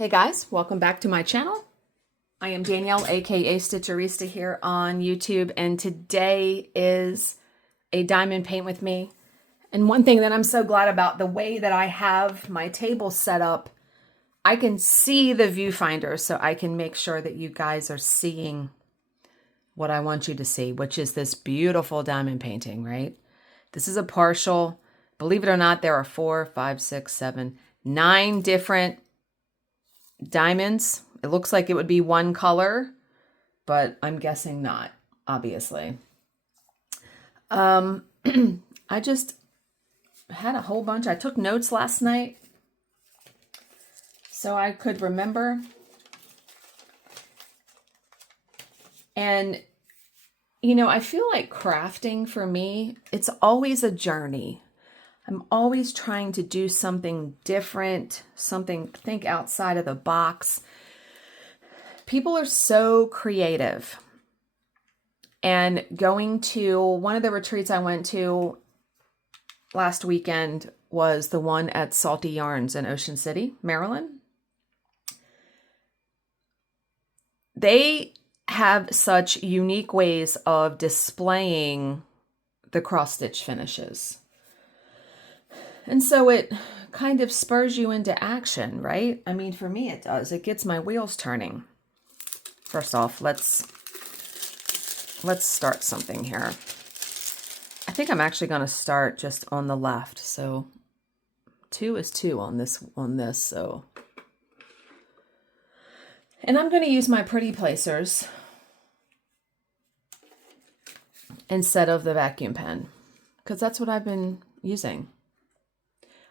Hey guys, welcome back to my channel. I am Danielle, aka Stitcherista here on YouTube, and today is a diamond paint with me. And one thing that I'm so glad about, the way that I have my table set up, I can see the viewfinder, so I can make sure that you guys are seeing what I want you to see, which is this beautiful diamond painting, right? This is a partial. Believe it or not, there are 4, 5, 6, 7, 9 different diamonds. It looks like it would be one color, but I'm guessing not, obviously. I just had a whole bunch. I took notes last night so I could remember. And, you know, I feel like crafting for me, it's always a journey. I'm always trying to do something different, think outside of the box. People are so creative. And going to one of the retreats I went to last weekend was the one at Salty Yarns in Ocean City, Maryland. They have such unique ways of displaying the cross-stitch finishes. And so it kind of spurs you into action, right? I mean, for me, it does. It gets my wheels turning. First off, let's start something here. I think I'm actually going to start just on the left. So 2 is 2 on this, so. And I'm going to use my pretty placers instead of the vacuum pen, because that's what I've been using.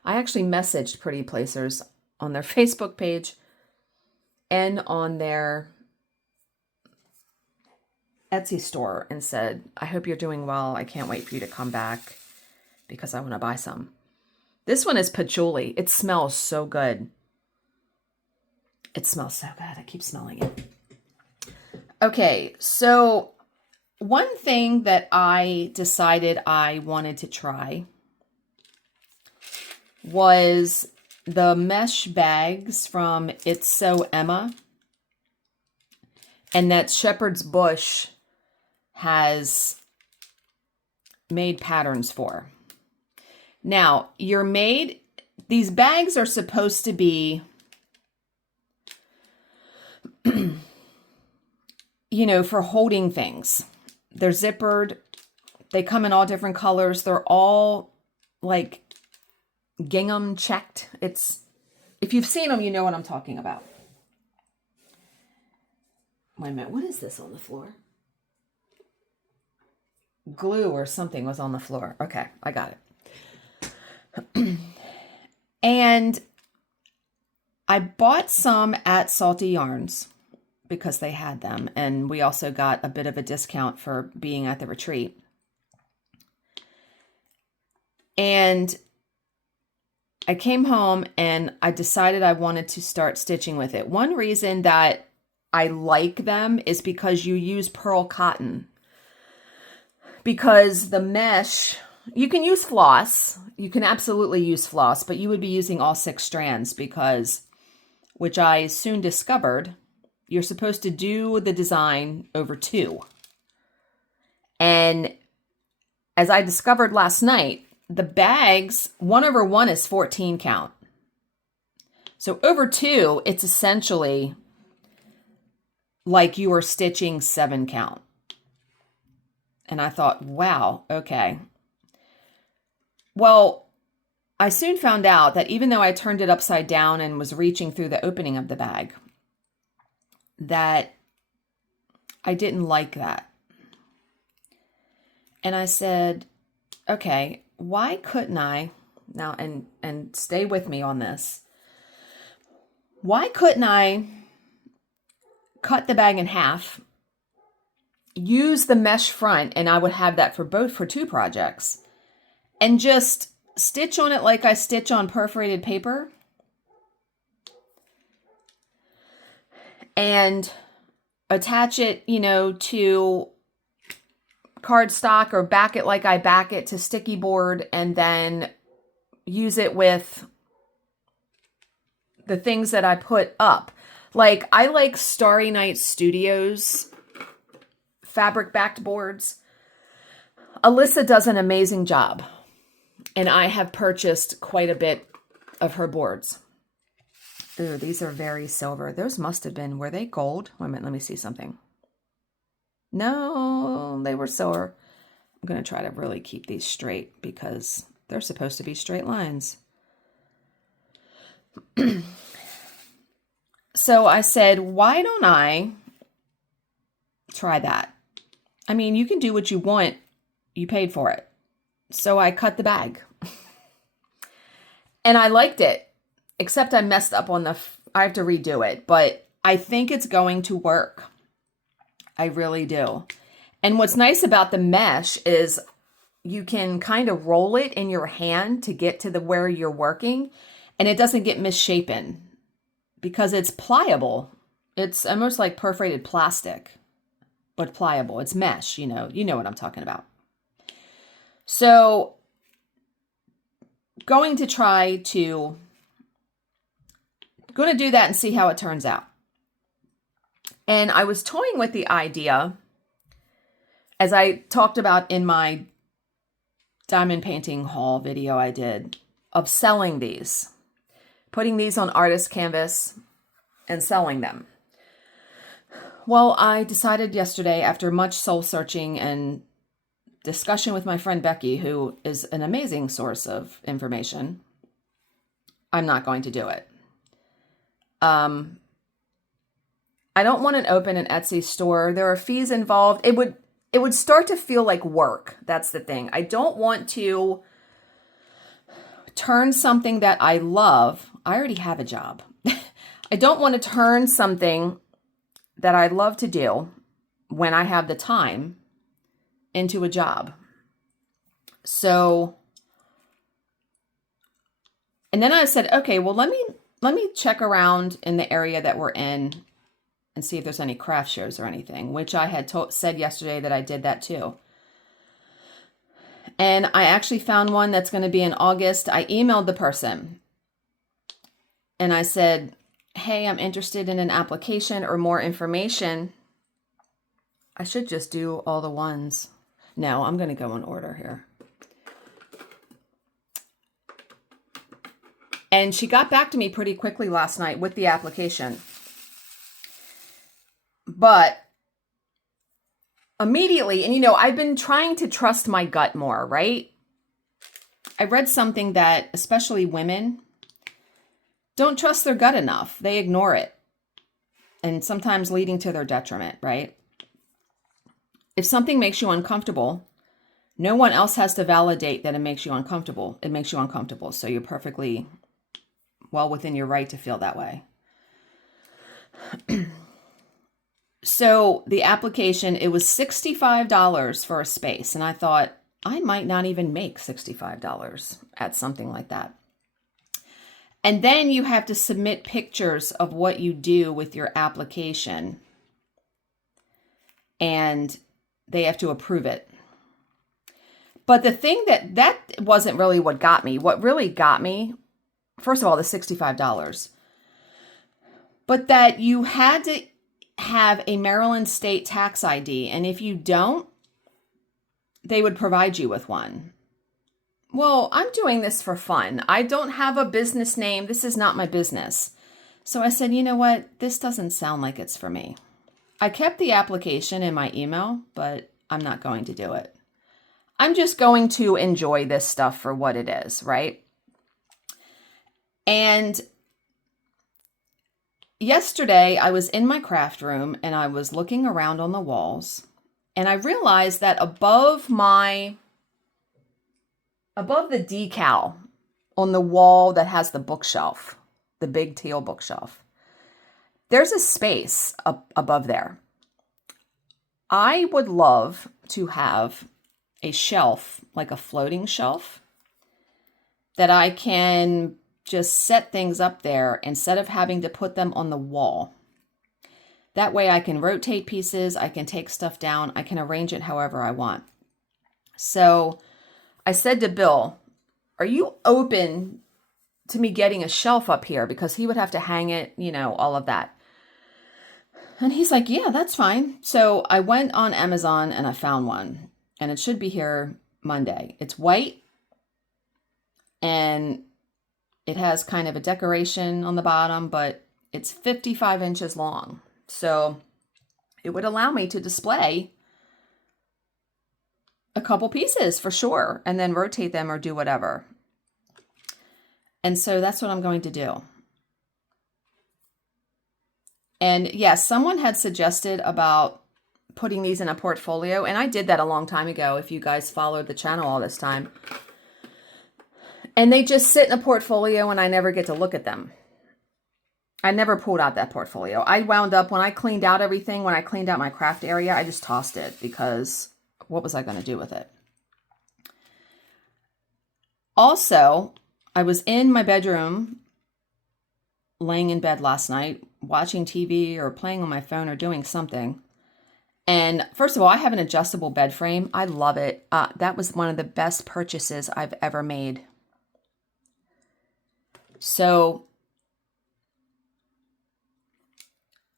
I actually messaged Pretty Placers on their Facebook page and on their Etsy store and said, I hope you're doing well. I can't wait for you to come back because I want to buy some. This one is patchouli. It smells so good. It smells so good. I keep smelling it. Okay, so one thing that I decided I wanted to try was the mesh bags from It's So Emma, and that Shepherd's Bush has made patterns for. Now, these bags are supposed to be, you know, for holding things. They're zippered. They come in all different colors. They're all like gingham checked. If you've seen them, you know what I'm talking about. Wait a minute, what is this on the floor? Glue or something was on the floor. Okay, I got it. And I bought some at Salty Yarns because they had them, and we also got a bit of a discount for being at the retreat. And I came home and I decided I wanted to start stitching with it. One reason that I like them is because you use pearl cotton. Because the mesh, you can use floss. You can absolutely use floss, but you would be using all 6 strands because, which I soon discovered, you're supposed to do the design over 2. And as I discovered last night, the bags, 1/1 is 14 count. So over 2, it's essentially like you are stitching 7 count. And I thought, wow, okay. Well, I soon found out that even though I turned it upside down and was reaching through the opening of the bag, that I didn't like that. And I said, okay, why couldn't I, now, and stay with me on this, why couldn't I cut the bag in half, use the mesh front, and I would have that for 2 projects, and just stitch on it like I stitch on perforated paper, and attach it, you know, to cardstock or back it like I back it to sticky board, and then use it with the things that I put up. Like, I like Starry Night Studios fabric backed boards. Alyssa does an amazing job, and I have purchased quite a bit of her boards. Ooh, these are very silver. Those must have been, were they gold? Wait a minute, let me see something. No, they were silver. I'm going to try to really keep these straight because they're supposed to be straight lines. So I said, why don't I try that? I mean, you can do what you want. You paid for it. So I cut the bag. And I liked it, except I messed up on I have to redo it. But I think it's going to work. I really do. And what's nice about the mesh is you can kind of roll it in your hand to get to where you're working, and it doesn't get misshapen because it's pliable. It's almost like perforated plastic, but pliable. It's mesh, you know what I'm talking about. So going to do that and see how it turns out. And I was toying with the idea, as I talked about in my diamond painting haul video I did, of selling these, putting these on artist canvas and selling them. Well, I decided yesterday, after much soul searching and discussion with my friend Becky, who is an amazing source of information, I'm not going to do it. I don't want to open an Etsy store. There are fees involved. It would start to feel like work. That's the thing. I don't want to turn something that I love. I already have a job. I don't want to turn something that I love to do when I have the time into a job. So, and then I said, okay, well, let me check around in the area that we're in and see if there's any craft shows or anything, which I had said yesterday that I did that too. And I actually found one that's going to be in August. I emailed the person and I said, hey, I'm interested in an application or more information. I should just do all the ones. No, I'm going to go in order here. And she got back to me pretty quickly last night with the application. But immediately, and I've been trying to trust my gut more, right? I read something that especially women don't trust their gut enough. They ignore it. And sometimes leading to their detriment, right? If something makes you uncomfortable, no one else has to validate that it makes you uncomfortable. It makes you uncomfortable. So you're perfectly well within your right to feel that way. So the application, it was $65 for a space. And I thought, I might not even make $65 at something like that. And then you have to submit pictures of what you do with your application. And they have to approve it. But the thing that wasn't really what got me. What really got me, first of all, the $65. But that you had to have a Maryland state tax ID. And if you don't, they would provide you with one. Well, I'm doing this for fun. I don't have a business name. This is not my business. So I said, you know what? This doesn't sound like it's for me. I kept the application in my email, but I'm not going to do it. I'm just going to enjoy this stuff for what it is, right? And yesterday, I was in my craft room and I was looking around on the walls, and I realized that above the decal on the wall that has the bookshelf, the big teal bookshelf, there's a space up above there. I would love to have a shelf, like a floating shelf, that I can just set things up there instead of having to put them on the wall. That way I can rotate pieces, I can take stuff down, I can arrange it however I want. So I said to Bill, are you open to me getting a shelf up here because he would have to hang it, you know, all of that. And he's like, yeah, that's fine. So I went on Amazon and I found one, and it should be here Monday. It's white and it has kind of a decoration on the bottom, but it's 55 inches long. So it would allow me to display a couple pieces for sure, and then rotate them or do whatever. And so that's what I'm going to do. And yes, someone had suggested about putting these in a portfolio, and I did that a long time ago, if you guys followed the channel all this time. And they just sit in a portfolio and I never get to look at them. I never pulled out that portfolio. I wound up, when I cleaned out everything, when I cleaned out my craft area, I just tossed it because what was I going to do with it? Also, I was in my bedroom, laying in bed last night, watching TV or playing on my phone or doing something. And first of all, I have an adjustable bed frame. I love it. That was one of the best purchases I've ever made. So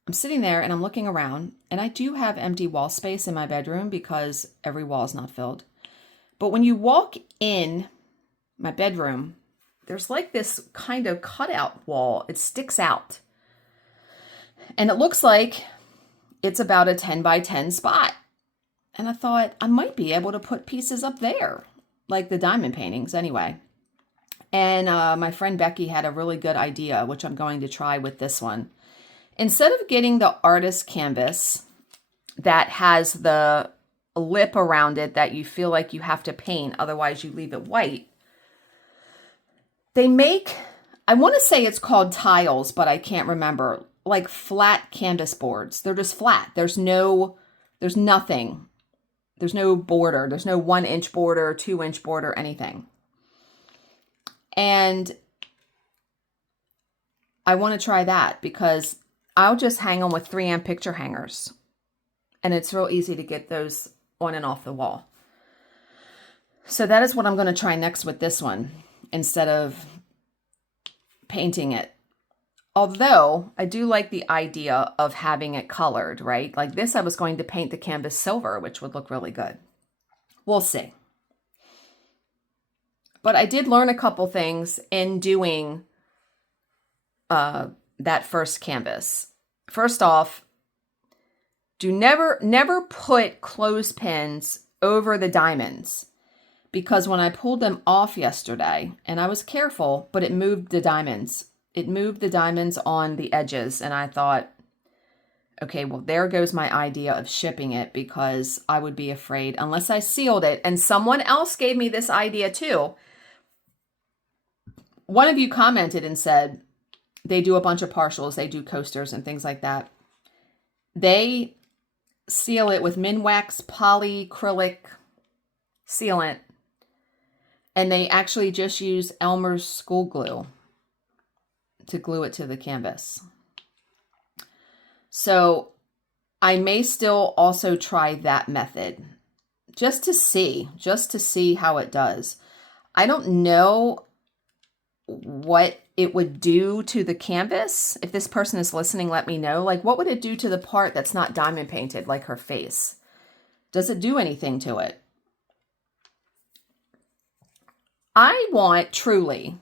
I'm sitting there and I'm looking around, and I do have empty wall space in my bedroom because every wall is not filled. But when you walk in my bedroom, there's like this kind of cutout wall. It sticks out. And it looks like it's about a 10 by 10 spot. And I thought I might be able to put pieces up there, like the diamond paintings anyway. And my friend Becky had a really good idea, which I'm going to try with this one. Instead of getting the artist canvas that has the lip around it that you feel like you have to paint, otherwise you leave it white, they make, I want to say it's called tiles, but I can't remember, like flat canvas boards. They're just flat. There's nothing. There's no border. There's no 1 inch border, 2 inch border, anything. And I want to try that because I'll just hang them with 3M picture hangers. And it's real easy to get those on and off the wall. So that is what I'm going to try next with this one instead of painting it. Although I do like the idea of having it colored, right? Like this, I was going to paint the canvas silver, which would look really good. We'll see. But I did learn a couple things in doing that first canvas. First off, never put clothespins over the diamonds, because when I pulled them off yesterday, and I was careful, but it moved the diamonds. It moved the diamonds on the edges, and I thought, okay, well, there goes my idea of shipping it, because I would be afraid unless I sealed it. And someone else gave me this idea too. One of you commented and said they do a bunch of partials, they do coasters and things like that. They seal it with Minwax polyacrylic sealant, and they actually just use Elmer's school glue to glue it to the canvas. So I may still also try that method just to see how it does. I don't know what it would do to the canvas. If this person is listening, let me know. Like, what would it do to the part that's not diamond painted, like her face? Does it do anything to it? I want truly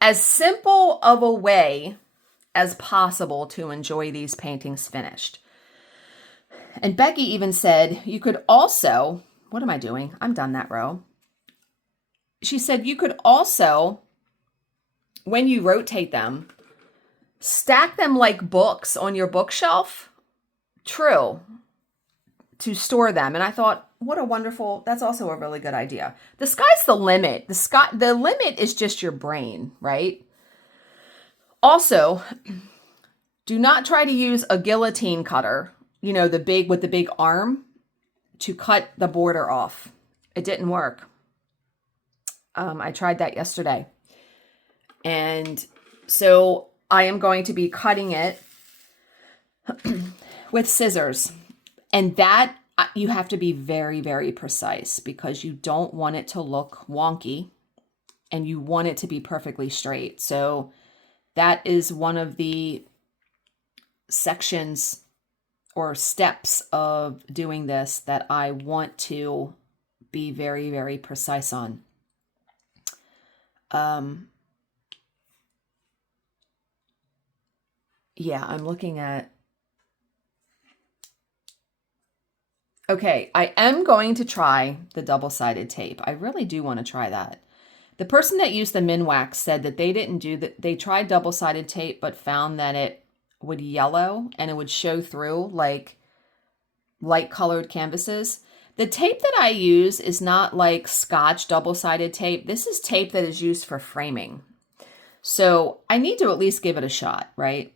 as simple of a way as possible to enjoy these paintings finished. And Becky even said you could also, what am I doing? I'm done that row. She said you could also, when you rotate them, stack them like books on your bookshelf. True. To store them. And I thought, what a wonderful, that's also a really good idea. The sky's the limit. The limit is just your brain, right? Also, do not try to use a guillotine cutter, you know, the big with the big arm, to cut the border off. It didn't work. I tried that yesterday. And so I am going to be cutting it with scissors. And that, you have to be very, very precise because you don't want it to look wonky. and you want it to be perfectly straight. So that is one of the sections or steps of doing this that I want to be very, very precise on. Yeah, I'm looking at, okay, I am going to try the double-sided tape. I really do want to try that. The person that used the Minwax said that they didn't do that. They tried double-sided tape, but found that it would yellow and it would show through like light colored canvases. The tape that I use is not like Scotch double-sided tape. This is tape that is used for framing. So I need to at least give it a shot, right?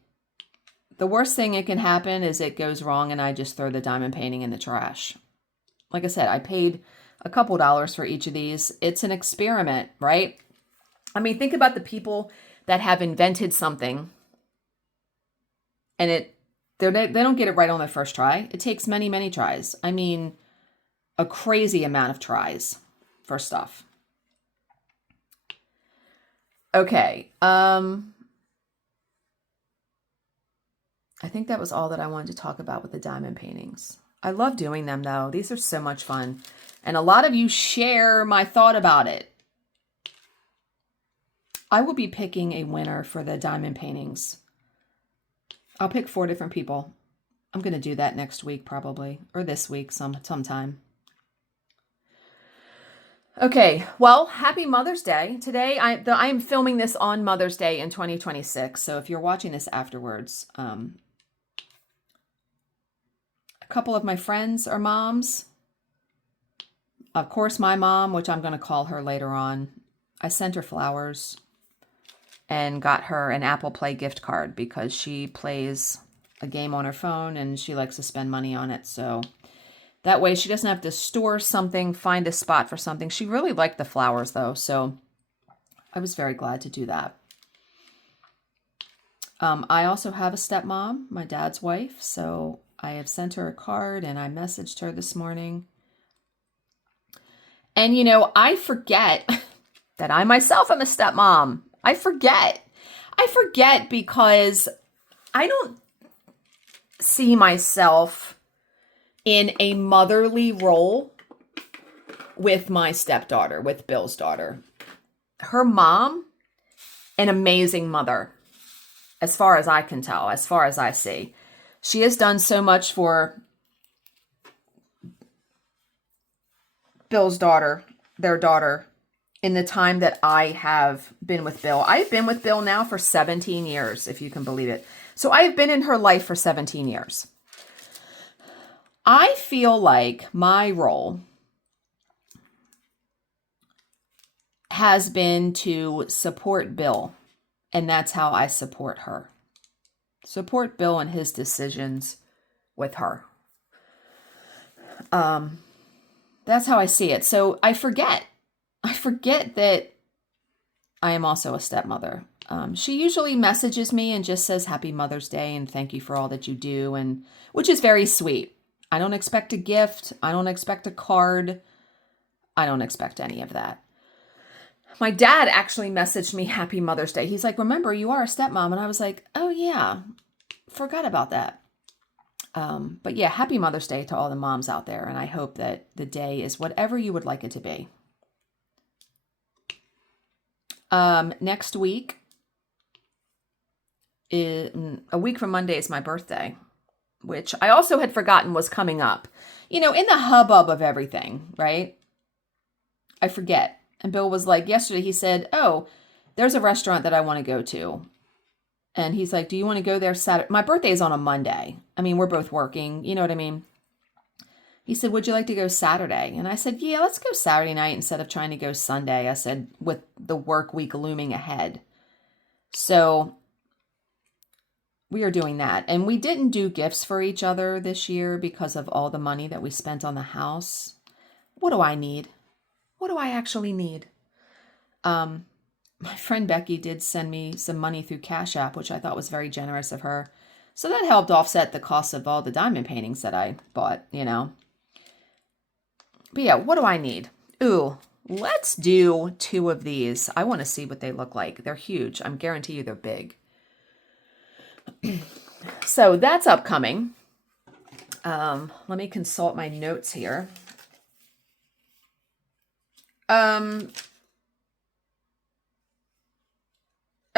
The worst thing that can happen is it goes wrong and I just throw the diamond painting in the trash. Like I said, I paid a couple dollars for each of these. It's an experiment, right? I mean, think about the people that have invented something and they don't get it right on their first try. It takes many, many tries. I mean, a crazy amount of tries for stuff. Okay. I think that was all that I wanted to talk about with the diamond paintings. I love doing them though. These are so much fun. And a lot of you share my thought about it. I will be picking a winner for the diamond paintings. I'll pick 4 different people. I'm going to do that next week probably, or this week sometime. Okay, well, happy Mother's Day. Today, I am filming this on Mother's Day in 2026. So if you're watching this afterwards, a couple of my friends are moms. Of course, my mom, which I'm going to call her later on. I sent her flowers and got her an Apple Play gift card because she plays a game on her phone and she likes to spend money on it. So that way she doesn't have to store something, find a spot for something. She really liked the flowers though, so I was very glad to do that. I also have a stepmom, my dad's wife, so I have sent her a card and I messaged her this morning. And you know, I forget that I myself am a stepmom. I forget because I don't see myself in a motherly role with my stepdaughter, with Bill's daughter. Her mom, an amazing mother, as far as I can tell, as far as I see. She has done so much for Bill's daughter, their daughter, in the time that I have been with Bill. I've been with Bill now for 17 years, if you can believe it. So I have been in her life for 17 years. I feel like my role has been to support Bill, and that's how I support her. Support Bill in his decisions with her. That's how I see it. So I forget that I am also a stepmother. She usually messages me and just says Happy Mother's Day and thank you for all that you do, and which is very sweet. I don't expect a gift. I don't expect a card. I don't expect any of that. My dad actually messaged me Happy Mother's Day. He's like, remember, you are a stepmom. And I was like, oh yeah, forgot about that. But yeah, Happy Mother's Day to all the moms out there. And I hope that the day is whatever you would like it to be. Next week, a week from Monday is my birthday, which I also had forgotten was coming up. You know, in the hubbub of everything, right? I forget. And Bill was like, yesterday he said, oh, there's a restaurant that I want to go to. And he's like, do you want to go there Saturday? My birthday is on a Monday. I mean, we're both working. You know what I mean? He said, would you like to go Saturday? And I said, yeah, let's go Saturday night instead of trying to go Sunday. I said, with the work week looming ahead. So we are doing that. And we didn't do gifts for each other this year because of all the money that we spent on the house. What do I need? What do I actually need? My friend Becky did send me some money through Cash App, which I thought was very generous of her. So that helped offset the cost of all the diamond paintings that I bought, you know. But yeah, what do I need? Ooh, let's do 2 of these. I want to see what they look like. They're huge. I'm guarantee you they're big. So that's upcoming. Let me consult my notes here. Oh,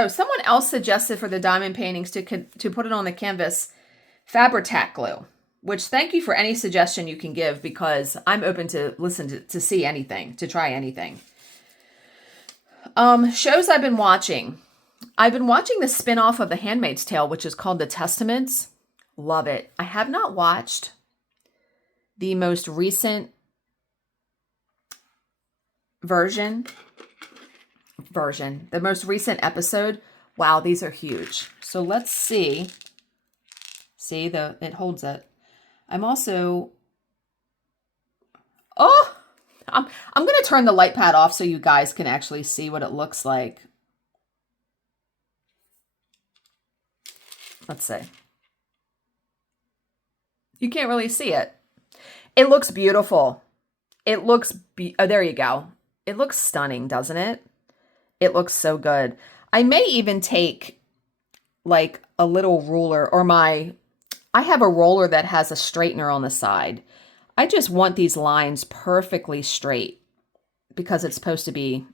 someone else suggested for the diamond paintings to put it on the canvas Fabri-Tac glue, which thank you for any suggestion you can give, because I'm open to listen to see anything, to try anything. Shows I've been watching. I've been watching the spin-off of The Handmaid's Tale, which is called The Testaments. Love it. I have not watched the most recent version, the most recent episode. Wow, these are huge. So let's see. See, it holds it. I'm also, I'm going to turn the light pad off so you guys can actually see what it looks like. Let's see. You can't really see it. It looks beautiful. It looks, oh, there you go. It looks stunning, doesn't it? It looks so good. I may even take like a little ruler, or I have a roller that has a straightener on the side. I just want these lines perfectly straight because it's supposed to be,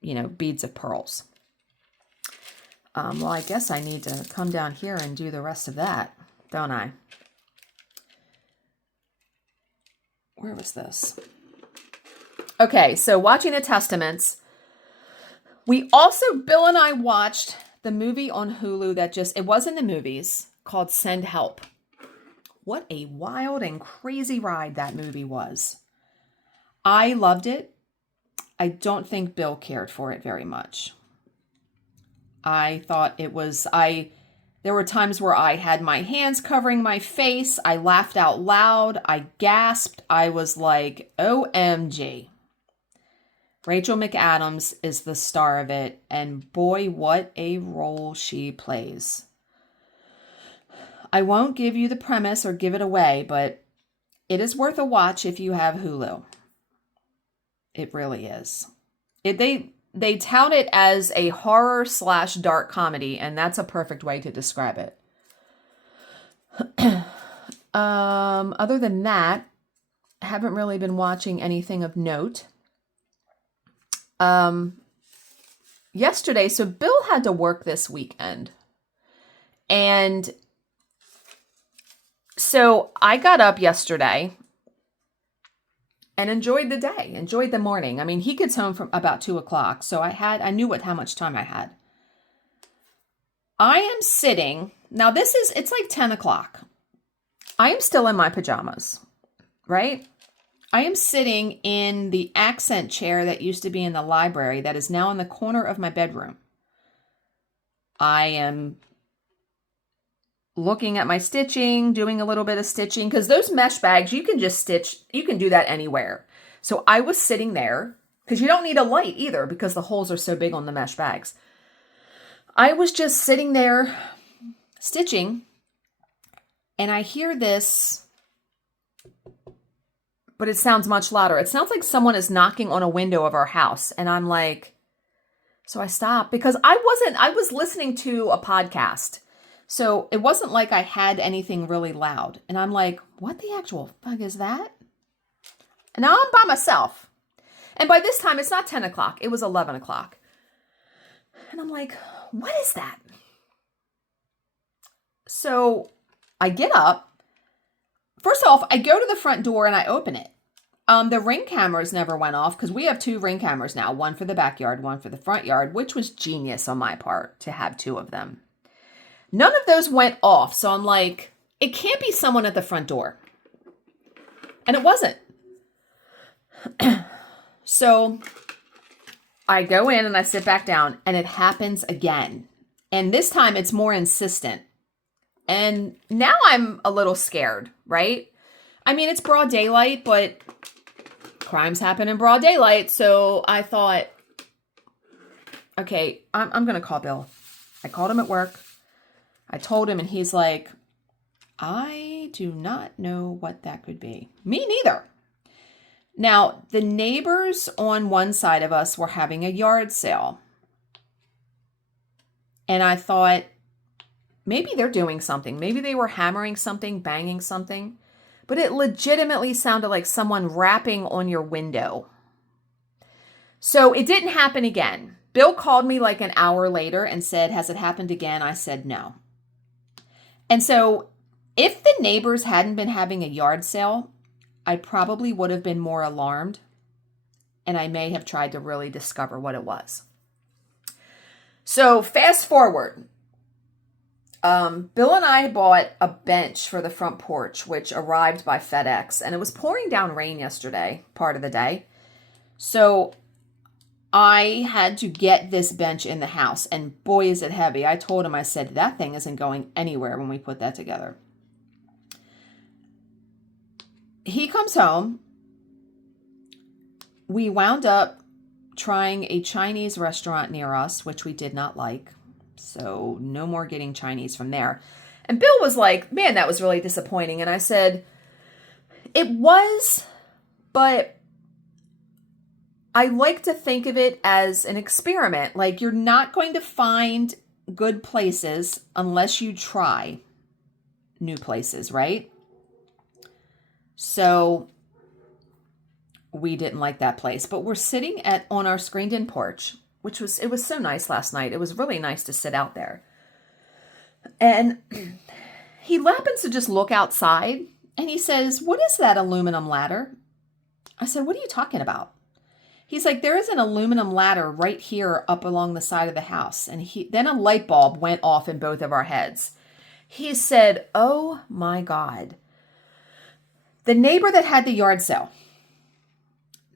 you know, beads of pearls. Well, I guess I need to come down here and do the rest of that, don't I? Where was this? Okay, so watching the Testaments. We also, Bill and I watched the movie on Hulu that it was in the movies, called Send Help. What a wild and crazy ride that movie was. I loved it. I don't think Bill cared for it very much. I thought it was, there were times where I had my hands covering my face. I laughed out loud. I gasped. I was like, OMG. Rachel McAdams is the star of it. And boy, what a role she plays. I won't give you the premise or give it away, but it is worth a watch if you have Hulu. It really is. They tout it as a horror / dark comedy, and that's a perfect way to describe it. Other than that, I haven't really been watching anything of note. Yesterday, so Bill had to work this weekend. And so I got up yesterday and enjoyed the day, enjoyed the morning. I mean, he gets home from about 2 o'clock. So I knew how much time I had. I am sitting, now it's like 10 o'clock. I am still in my pajamas, right? I am sitting in the accent chair that used to be in the library that is now in the corner of my bedroom. I am looking at my stitching, doing a little bit of stitching, because those mesh bags, you can just stitch, you can do that anywhere. So I was sitting there, because you don't need a light either, because the holes are so big on the mesh bags. I was just sitting there stitching, and I hear this, but it sounds much louder. It sounds like someone is knocking on a window of our house, and I'm like, so I stopped, because I was listening to a podcast. So it wasn't like I had anything really loud. And I'm like, what the actual fuck is that? And now I'm by myself. And by this time, it's not 10 o'clock. It was 11 o'clock. And I'm like, what is that? So I get up. First off, I go to the front door and I open it. The ring cameras never went off because we have 2 ring cameras now. One for the backyard, one for the front yard, which was genius on my part to have 2 of them. None of those went off. So I'm like, it can't be someone at the front door. And it wasn't. So I go in and I sit back down and it happens again. And this time it's more insistent. And now I'm a little scared, right? I mean, it's broad daylight, but crimes happen in broad daylight. So I thought, okay, I'm going to call Bill. I called him at work. I told him and he's like, I do not know what that could be. Me neither. Now, the neighbors on one side of us were having a yard sale. And I thought, maybe they're doing something. Maybe they were hammering something, banging something. But it legitimately sounded like someone rapping on your window. So it didn't happen again. Bill called me like an hour later and said, has it happened again? I said no. And so if the neighbors hadn't been having a yard sale, I probably would have been more alarmed. And I may have tried to really discover what it was. So fast forward. Bill and I bought a bench for the front porch, which arrived by FedEx. And it was pouring down rain yesterday, part of the day. So I had to get this bench in the house, and boy, is it heavy. I told him, I said, that thing isn't going anywhere when we put that together. He comes home. We wound up trying a Chinese restaurant near us, which we did not like. So no more getting Chinese from there. And Bill was like, man, that was really disappointing. And I said, it was, but I like to think of it as an experiment. Like, you're not going to find good places unless you try new places, right? So we didn't like that place, but we're sitting on our screened-in porch, it was so nice last night. It was really nice to sit out there. And he happens to just look outside and he says, what is that aluminum ladder? I said, what are you talking about? He's like, there is an aluminum ladder right here up along the side of the house. And then a light bulb went off in both of our heads. He said, oh my God. The neighbor that had the yard sale,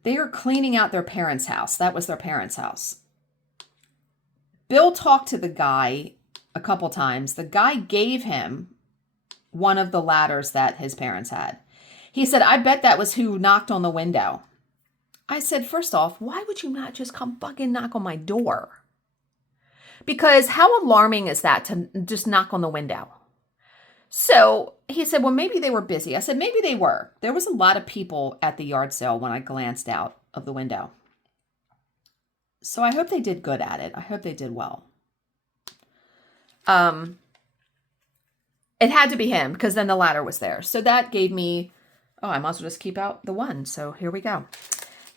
they were cleaning out their parents' house. That was their parents' house. Bill talked to the guy a couple times. The guy gave him one of the ladders that his parents had. He said, I bet that was who knocked on the window. I said, first off, why would you not just come fucking knock on my door? Because how alarming is that to just knock on the window? So he said, well, maybe they were busy. I said, maybe they were. There was a lot of people at the yard sale when I glanced out of the window. So I hope they did good at it. I hope they did well. It had to be him because then the ladder was there. So that gave me, I might as well just keep out the one. So here we go.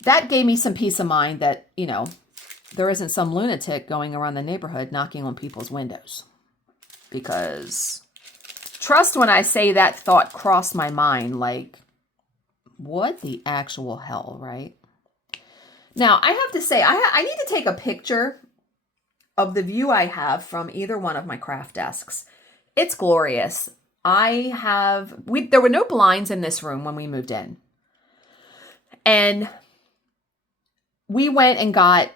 That gave me some peace of mind that, there isn't some lunatic going around the neighborhood knocking on people's windows. Because trust when I say that thought crossed my mind, like, what the actual hell, right? Now, I have to say, I need to take a picture of the view I have from either one of my craft desks. It's glorious. There were no blinds in this room when we moved in. And we went and got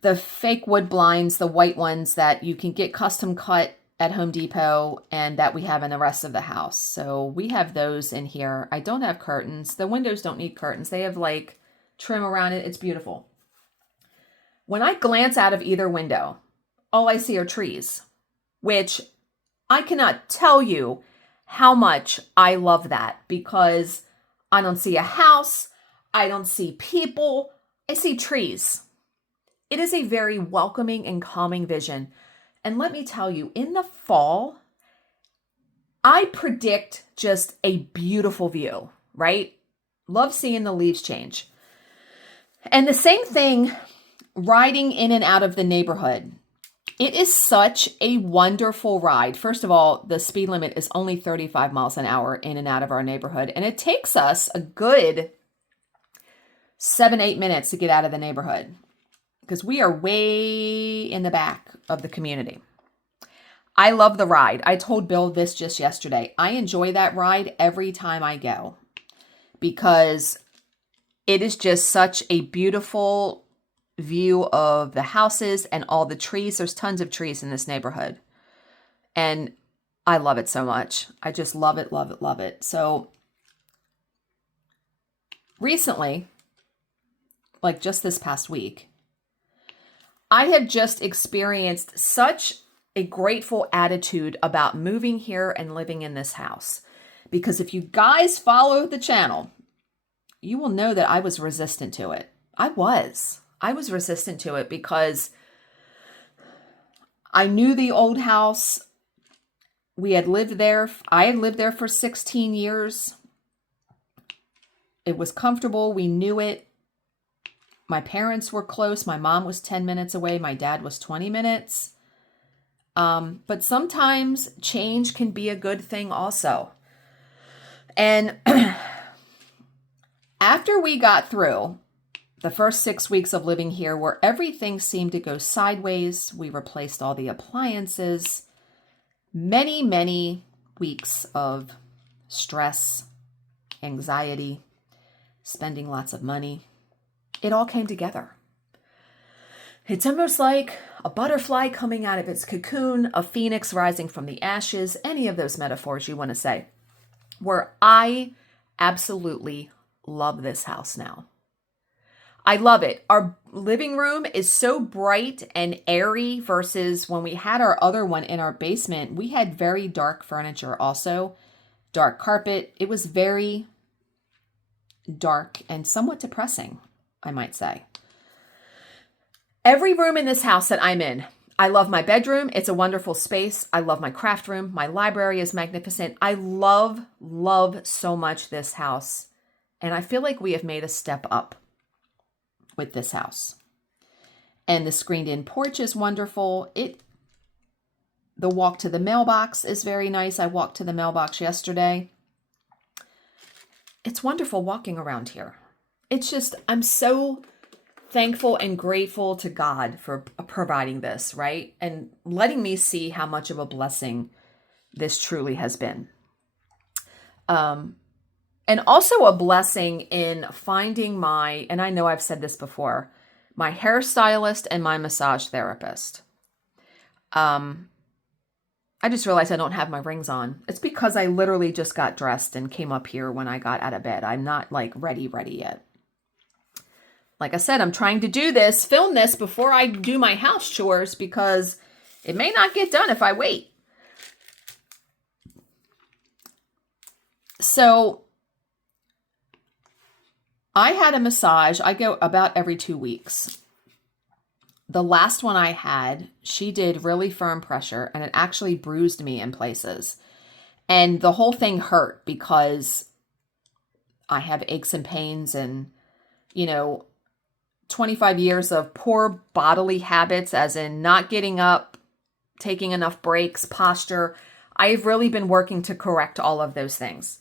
the fake wood blinds, the white ones that you can get custom cut at Home Depot and that we have in the rest of the house. So we have those in here. I don't have curtains. The windows don't need curtains. They have like trim around it. It's beautiful. When I glance out of either window, all I see are trees, which I cannot tell you how much I love that because I don't see a house. I don't see people. I see trees. It is a very welcoming and calming vision. And let me tell you, in the fall, I predict just a beautiful view, right? Love seeing the leaves change. And the same thing, riding in and out of the neighborhood. It is such a wonderful ride. First of all, the speed limit is only 35 miles an hour in and out of our neighborhood. And it takes us a good 7-8 minutes to get out of the neighborhood because we are way in the back of the community. I love the ride. I told Bill this just yesterday. I enjoy that ride every time I go because it is just such a beautiful view of the houses and all the trees. There's tons of trees in this neighborhood. And I love it so much. I just love it, love it, love it. So recently, like just this past week, I have just experienced such a grateful attitude about moving here and living in this house. Because if you guys follow the channel, you will know that I was resistant to it. I was resistant to it because I knew the old house. We had lived there. I had lived there for 16 years. It was comfortable. We knew it. My parents were close. My mom was 10 minutes away. My dad was 20 minutes. But sometimes change can be a good thing also. And after we got through the first 6 weeks of living here, where everything seemed to go sideways, we replaced all the appliances, many, many weeks of stress, anxiety, spending lots of money. It all came together. It's almost like a butterfly coming out of its cocoon, a phoenix rising from the ashes, any of those metaphors you want to say, where I absolutely love this house now. I love it. Our living room is so bright and airy versus when we had our other one in our basement. We had very dark furniture also, dark carpet. It was very dark and somewhat depressing, I might say. Every room in this house that I'm in, I love my bedroom. It's a wonderful space. I love my craft room. My library is magnificent. I love so much this house. And I feel like we have made a step up with this house. And the screened-in porch is wonderful. The walk to the mailbox is very nice. I walked to the mailbox yesterday. It's wonderful walking around here. It's just, I'm so thankful and grateful to God for providing this, right? And letting me see how much of a blessing this truly has been. And also a blessing in finding and I know I've said this before, my hairstylist and my massage therapist. I just realized I don't have my rings on. It's because I literally just got dressed and came up here when I got out of bed. I'm not like ready yet. Like I said, I'm trying to film this before I do my house chores because it may not get done if I wait. So I had a massage. I go about every 2 weeks. The last one I had, she did really firm pressure and it actually bruised me in places. And the whole thing hurt because I have aches and pains and, 25 years of poor bodily habits, as in not getting up, taking enough breaks, posture. I've really been working to correct all of those things.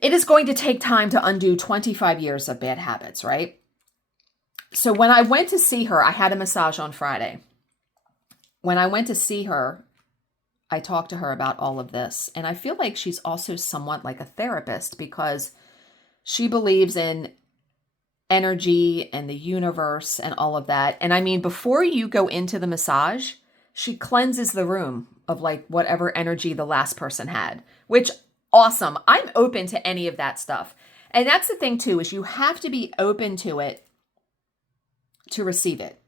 It is going to take time to undo 25 years of bad habits, right? So when I went to see her, I had a massage on Friday. When I went to see her, I talked to her about all of this. And I feel like she's also somewhat like a therapist because she believes in energy and the universe and all of that. And I mean, before you go into the massage, she cleanses the room of like whatever energy the last person had, which awesome. I'm open to any of that stuff. And that's the thing too, is you have to be open to it to receive it.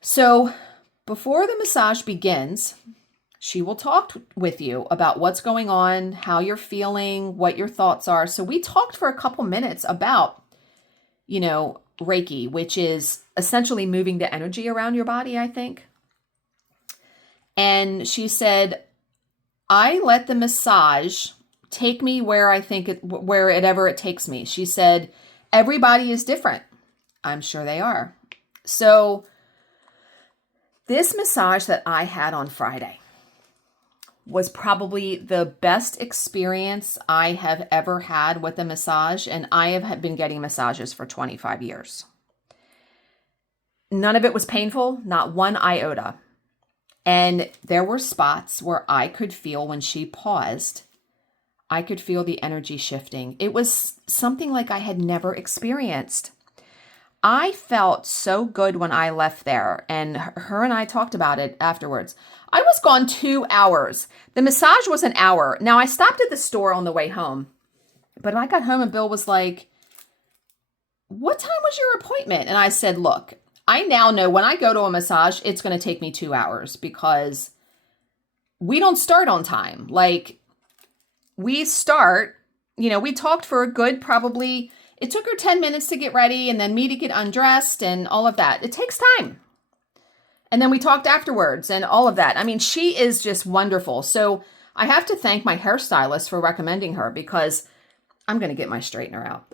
So before the massage begins, she will talk with you about what's going on, how you're feeling, what your thoughts are. So we talked for a couple minutes about Reiki, which is essentially moving the energy around your body, I think. And she said, I let the massage take me where I think wherever it takes me. She said, everybody is different. I'm sure they are. So this massage that I had on Friday was probably the best experience I have ever had with a massage, and I have been getting massages for 25 years. None of it was painful, not one iota. And there were spots where I could feel when she paused, I could feel the energy shifting. It was something like I had never experienced. I felt so good when I left there, and her and I talked about it afterwards. I was gone 2 hours. The massage was an hour. Now, I stopped at the store on the way home, but I got home and Bill was like, what time was your appointment? And I said, look, I now know when I go to a massage, it's going to take me 2 hours because we don't start on time. Like, we start we talked for a good, probably, it took her 10 minutes to get ready and then me to get undressed and all of that. It takes time. And then we talked afterwards and all of that. I mean, she is just wonderful. So I have to thank my hairstylist for recommending her, because I'm going to get my straightener out.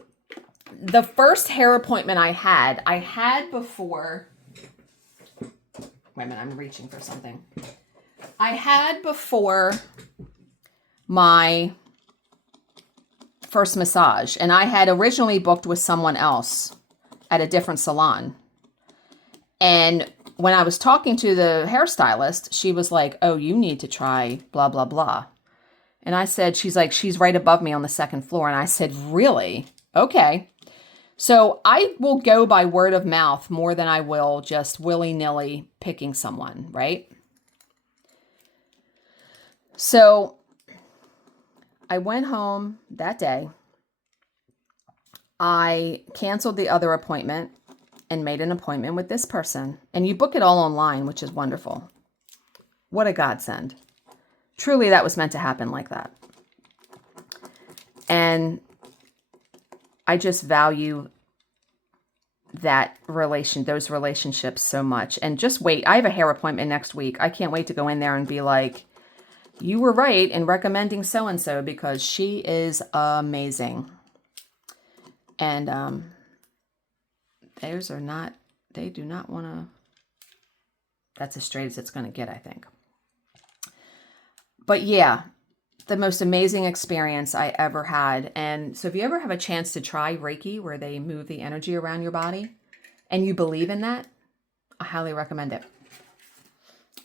The first hair appointment I had before, wait a minute, I'm reaching for something. I had before my first massage, and I had originally booked with someone else at a different salon. And when I was talking to the hairstylist, she was like, oh, you need to try blah, blah, blah. And I said, she's like, she's right above me on the second floor. And I said, really? Okay. So I will go by word of mouth more than I will just willy-nilly picking someone, right? So I went home that day. I canceled the other appointment and made an appointment with this person. And you book it all online, which is wonderful. What a godsend. Truly, that was meant to happen like that. And I just value those relationships so much. And just wait. I have a hair appointment next week. I can't wait to go in there and be like, you were right in recommending so-and-so, because she is amazing. And they do not want to, that's as straight as it's going to get, I think. But yeah, the most amazing experience I ever had. And so if you ever have a chance to try Reiki, where they move the energy around your body, and you believe in that, I highly recommend it.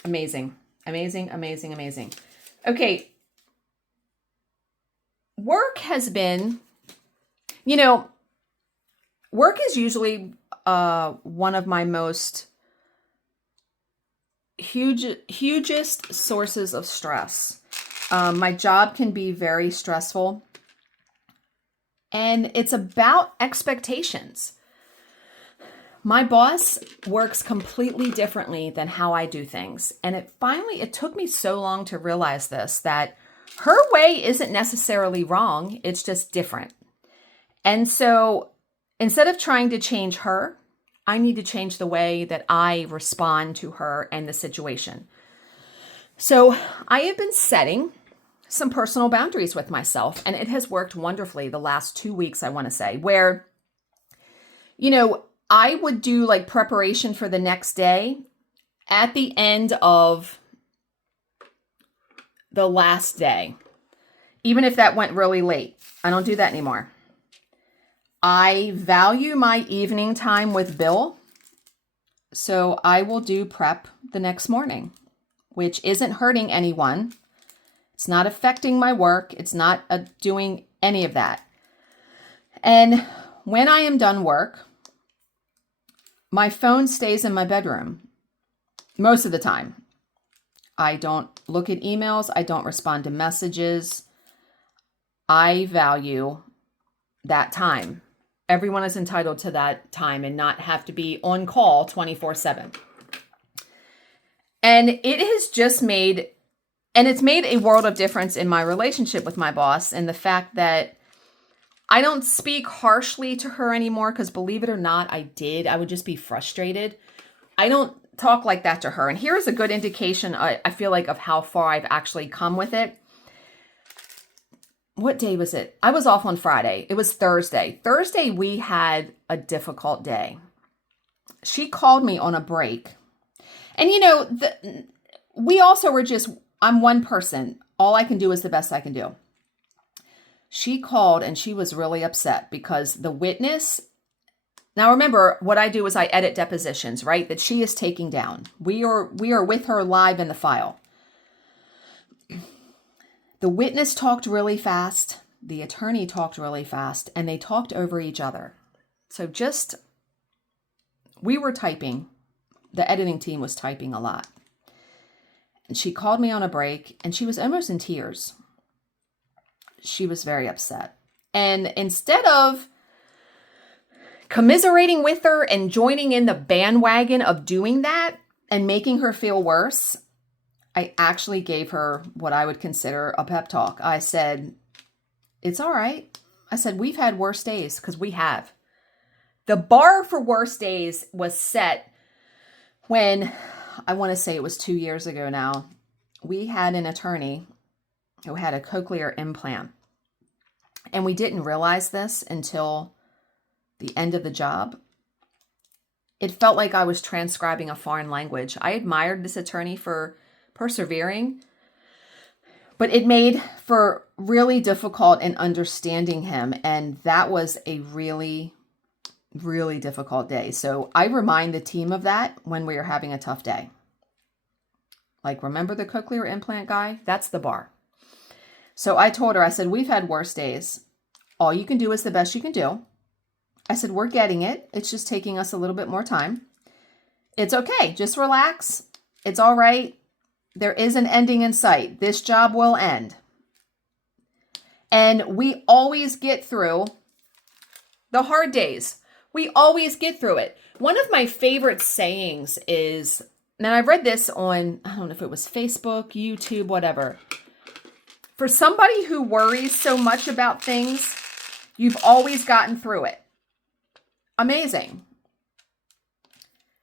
Amazing, amazing, amazing, amazing. Okay. Work has been, work is usually one of my most hugest sources of stress. My job can be very stressful, and it's about expectations. My boss works completely differently than how I do things. And it took me so long to realize this, that her way isn't necessarily wrong. It's just different. And so instead of trying to change her, I need to change the way that I respond to her and the situation. So I have been setting some personal boundaries with myself, and it has worked wonderfully the last 2 weeks, I want to say, where, I would do like preparation for the next day at the end of the last day, even if that went really late. I don't do that anymore. I value my evening time with Bill, so I will do prep the next morning, which isn't hurting anyone. It's not affecting my work. It's not doing any of that. And when I am done work, my phone stays in my bedroom most of the time. I don't look at emails. I don't respond to messages. I value that time. Everyone is entitled to that time and not have to be on call 24/7. And it has just made a world of difference in my relationship with my boss, and the fact that I don't speak harshly to her anymore, because believe it or not, I did. I would just be frustrated. I don't talk like that to her. And here is a good indication, I feel like, of how far I've actually come with it. What day was it? I was off on Friday. It was Thursday. Thursday, we had a difficult day. She called me on a break. And we also were I'm one person. All I can do is the best I can do. She called and she was really upset because the witness, now remember, what I do is I edit depositions, right? That she is taking down. We are with her live in the file. The witness talked really fast. The attorney talked really fast, and they talked over each other. So we were typing. The editing team was typing a lot. And she called me on a break, and she was almost in tears. She was very upset. And instead of commiserating with her and joining in the bandwagon of doing that and making her feel worse, I actually gave her what I would consider a pep talk. I said, It's all right. I said, we've had worse days, because we have. The bar for worst days was set when, I want to say it was 2 years ago now, we had an attorney who had a cochlear implant. And we didn't realize this until the end of the job. It felt like I was transcribing a foreign language. I admired this attorney for persevering, but it made for really difficult in understanding him. And that was a really, really difficult day. So I remind the team of that when we are having a tough day. Like, remember the cochlear implant guy? That's the bar. So I told her, I said, we've had worse days. All you can do is the best you can do. I said, we're getting it. It's just taking us a little bit more time. It's okay. Just relax. It's all right. There is an ending in sight. This job will end. And we always get through the hard days. We always get through it. One of my favorite sayings is, now I read this on, I don't know if it was Facebook, YouTube, whatever. For somebody who worries so much about things, you've always gotten through it. Amazing.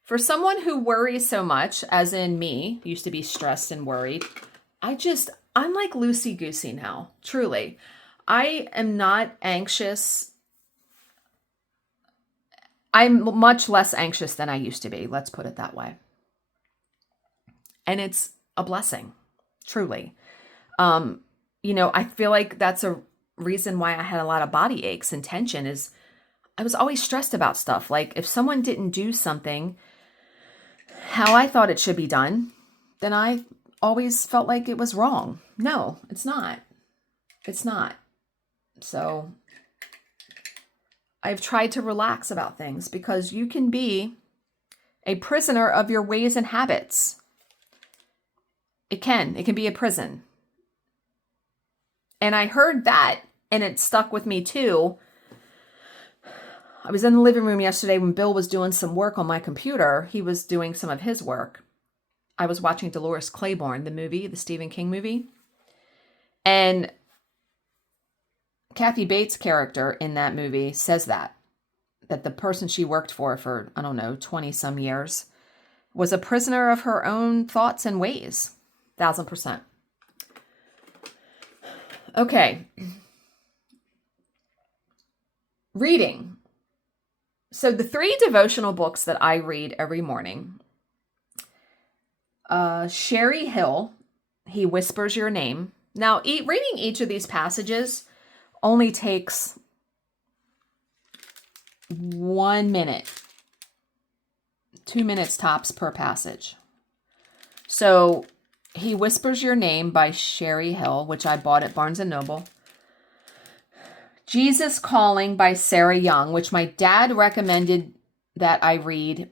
For someone who worries so much, as in me, used to be stressed and worried, I'm like loosey-goosey now, truly. I am not anxious. I'm much less anxious than I used to be, let's put it that way. And it's a blessing, truly. I feel like that's a reason why I had a lot of body aches and tension is I was always stressed about stuff. Like if someone didn't do something how I thought it should be done, then I always felt like it was wrong. No, it's not. It's not. So I've tried to relax about things because you can be a prisoner of your ways and habits. It can be a prison. And I heard that and it stuck with me too. I was in the living room yesterday when Bill was doing some work on my computer. He was doing some of his work. I was watching Dolores Claiborne, the movie, the Stephen King movie. And Kathy Bates' character in that movie says that the person she worked for, I don't know, 20 some years, was a prisoner of her own thoughts and ways. 1000%. Okay. Reading. So the 3 devotional books that I read every morning, Sherry Hill, He Whispers Your Name. Now, reading each of these passages only takes 1 minute, 2 minutes tops per passage. So He Whispers Your Name by Sherry Hill, which I bought at Barnes & Noble. Jesus Calling by Sarah Young, which my dad recommended that I read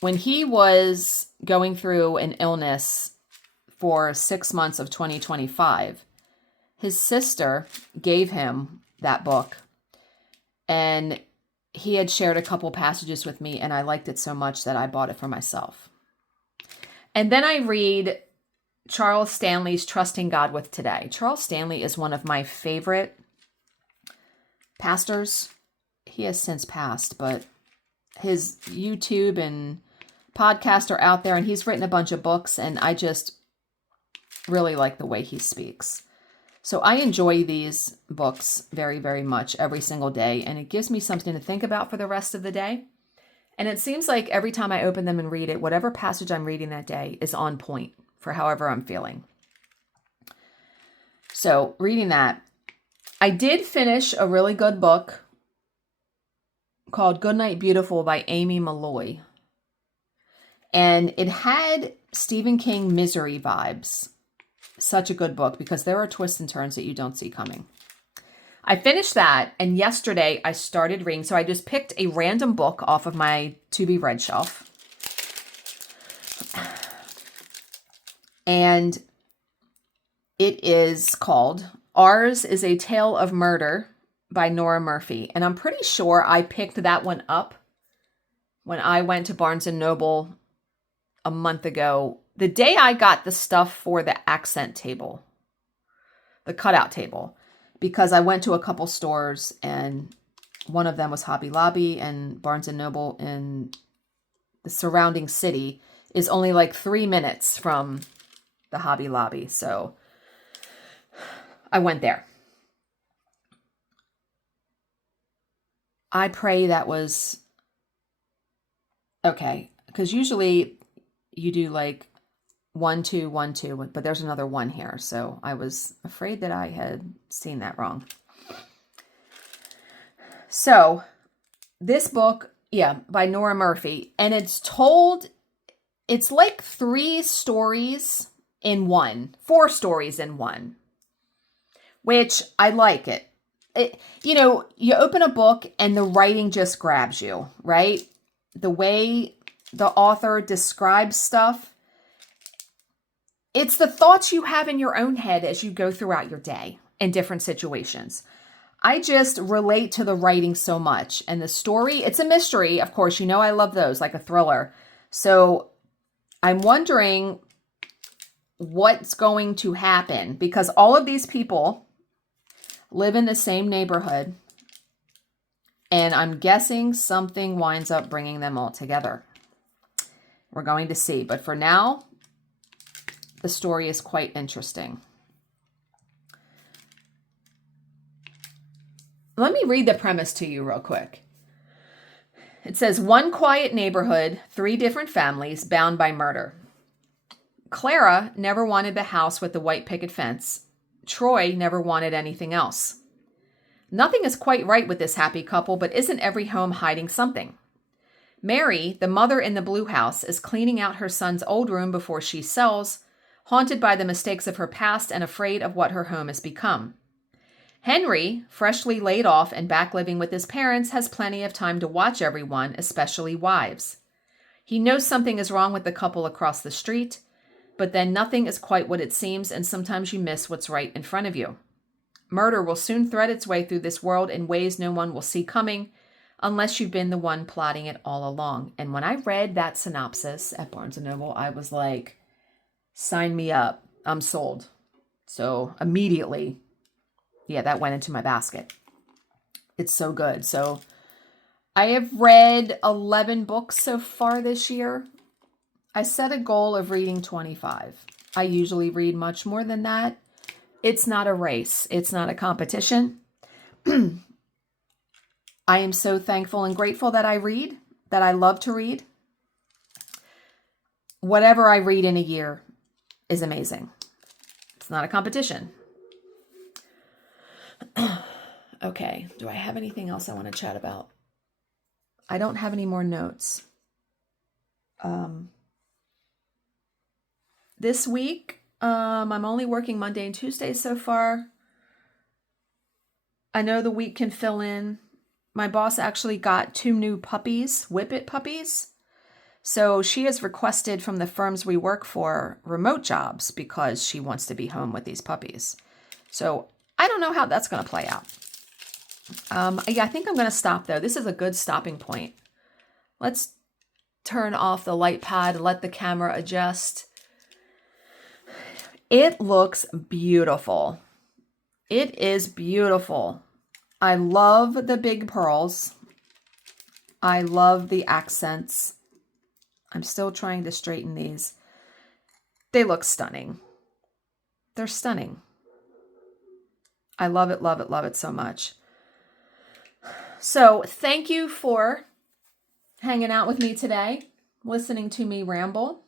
when he was going through an illness for 6 months of 2025. His sister gave him that book, and he had shared a couple passages with me, and I liked it so much that I bought it for myself. And then I read Charles Stanley's Trusting God with Today. Charles Stanley is one of my favorite pastors. He has since passed, but his YouTube and podcast are out there, and he's written a bunch of books, and I just really like the way he speaks. So I enjoy these books very, very much every single day, and it gives me something to think about for the rest of the day. And it seems like every time I open them and read it, whatever passage I'm reading that day is on point for however I'm feeling. So reading that, I did finish a really good book called Goodnight Beautiful by Amy Malloy. And it had Stephen King Misery vibes. Such a good book because there are twists and turns that you don't see coming. I finished that, and yesterday I started reading. So I just picked a random book off of my to-be-read shelf. And it is called Ours is a Tale of Murder by Nora Murphy. And I'm pretty sure I picked that one up when I went to Barnes & Noble a month ago. The day I got the stuff for the accent table, the cutout table. because I went to a couple stores, and one of them was Hobby Lobby, and Barnes & Noble in the surrounding city is only like 3 minutes from the Hobby Lobby. So I went there. I pray that was okay, because usually you do like 1, 2, 1, 2, but there's another 1 here. So I was afraid that I had seen that wrong. So this book, yeah, by Nora Murphy, and it's like 3 stories in one, 4 stories in one, which I like it. You open a book and the writing just grabs you, right? The way the author describes stuff, it's the thoughts you have in your own head as you go throughout your day in different situations. I just relate to the writing so much. And the story, it's a mystery, of course. I love those, like a thriller. So I'm wondering what's going to happen, because all of these people live in the same neighborhood, and I'm guessing something winds up bringing them all together. We're going to see. But for now, the story is quite interesting. Let me read the premise to you real quick. It says, one quiet neighborhood, 3 different families bound by murder. Clara never wanted the house with the white picket fence. Troy never wanted anything else. Nothing is quite right with this happy couple, but isn't every home hiding something? Mary, the mother in the blue house, is cleaning out her son's old room before she sells, haunted by the mistakes of her past and afraid of what her home has become. Henry, freshly laid off and back living with his parents, has plenty of time to watch everyone, especially wives. He knows something is wrong with the couple across the street, but then nothing is quite what it seems, and sometimes you miss what's right in front of you. Murder will soon thread its way through this world in ways no one will see coming, unless you've been the one plotting it all along. And when I read that synopsis at Barnes & Noble, I was like, sign me up. I'm sold. So immediately, yeah, that went into my basket. It's so good. So I have read 11 books so far this year. I set a goal of reading 25. I usually read much more than that. It's not a race. It's not a competition. I am so thankful and grateful that I read, that I love to read. Whatever I read in a year is amazing. It's not a competition. Okay, do I have anything else I want to chat about? I don't have any more notes. This week, I'm only working Monday and Tuesday so far. I know the week can fill in. My boss actually got 2 new puppies, WIP puppies. So she has requested from the firms we work for remote jobs because she wants to be home with these puppies. So I don't know how that's going to play out. Yeah, I think I'm going to stop though. This is a good stopping point. Let's turn off the light pad, let the camera adjust. It looks beautiful. It is beautiful. I love the big pearls. I love the accents. I'm still trying to straighten these. They look stunning. They're stunning. I love it, love it, love it so much. So thank you for hanging out with me today, listening to me ramble.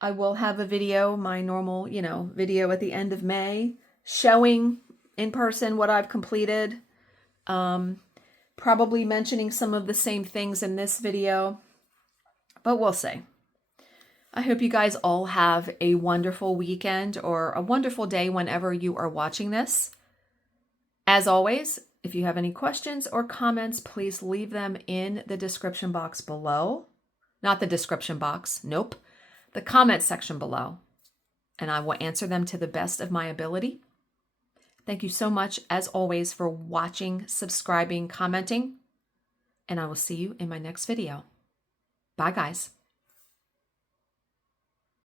I will have a video, my normal, video at the end of May, showing in person what I've completed. Probably mentioning some of the same things in this video, but we'll see. I hope you guys all have a wonderful weekend or a wonderful day whenever you are watching this. As always, if you have any questions or comments, please leave them in the description box below. Not the description box, nope. The comment section below, and I will answer them to the best of my ability. Thank you so much, as always, for watching, subscribing, commenting, and I will see you in my next video. Bye, guys.